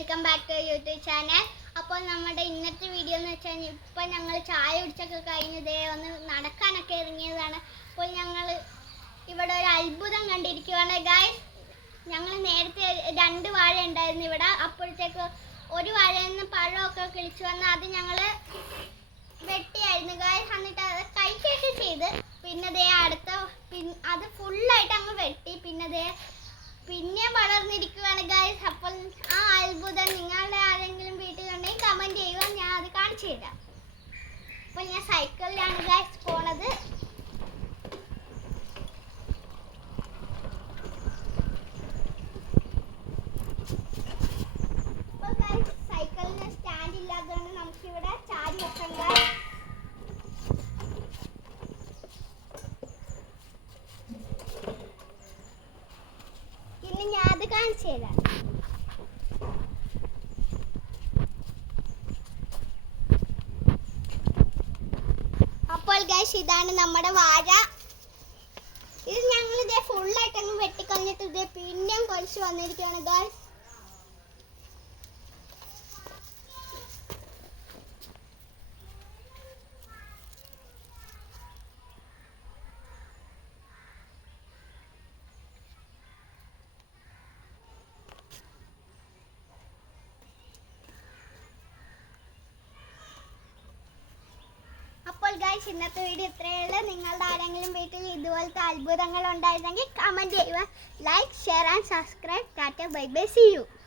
Welcome back to YouTube channel. അപ്പോൾ നമ്മുടെ ഇന്നത്തെ വീഡിയോ എന്ന് വെച്ചാൽ ഇപ്പം ഞങ്ങൾ ചായ കുടിച്ചൊക്കെ കഴിഞ്ഞതേ ഒന്ന് നടക്കാനൊക്കെ ഇറങ്ങിയതാണ്. അപ്പോൾ ഞങ്ങൾ ഇവിടെ ഒരു അത്ഭുതം കണ്ടിരിക്കുകയാണ് ഗായ്സ്. ഞങ്ങൾ നേരത്തെ 2 വാഴ ഉണ്ടായിരുന്നു ഇവിടെ. അപ്പോഴത്തേക്ക് ഒരു വാഴയിൽ നിന്ന് പഴമൊക്കെ കിളിച്ചു വന്ന് അത് ഞങ്ങൾ വെട്ടിയായിരുന്നു ഗായ്സ്. എന്നിട്ട് അത് കഴിക്കുകയൊക്കെ ചെയ്ത് പിന്നെ അത് ഫുള്ളായിട്ട് അങ്ങ് വെട്ടി. പിന്നെ വളർന്നിരിക്കുകയാണ് ഗായ്സ്. അപ്പോൾ ആ അത്ഭുതം നിങ്ങളുടെ ആരെങ്കിലും വീട്ടിലുണ്ടെങ്കിൽ കമൻറ്റ് ചെയ്യുക, ഞാൻ അത് കാണിച്ചു തരാം. അപ്പോൾ ഞാൻ സൈക്കിളിലാണ് ഗായ്സ് പോണത്. അപ്പോൾ ഗായ്സ് സൈക്കിളിന് സ്റ്റാൻഡ് ഇല്ലാത്തതുകൊണ്ട് നമുക്കിവിടെ ചാരി വെക്കാം ഗായ്സ്. ഇനി ഞാൻ അത് കാണിച്ചു തരാം. അപ്പോൾ ഗൈസ് ഇതാണ് നമ്മുടെ വാഴ. ഇത് ഞങ്ങൾ ഇതേ ഫുള്ളായിട്ട് അങ്ങ് വെട്ടിക്കളഞ്ഞിട്ട് ഇതേ പിന്നെയും കുറച്ച് വന്നിരിക്കുകയാണ് ഗൈസ്. അപ്പോൾ ഗൈസ് ഇന്നത്തെ വീഡിയോ ഇത്രയേ ഉള്ളൂ. നിങ്ങളുടെ ആരെങ്കിലും വീട്ടിൽ ഇതുപോലത്തെ അത്ഭുതങ്ങൾ ഉണ്ടായിരുന്നെങ്കിൽ കമൻറ്റ് ചെയ്യുക. Like, share and subscribe. Tata, bye bye, see U.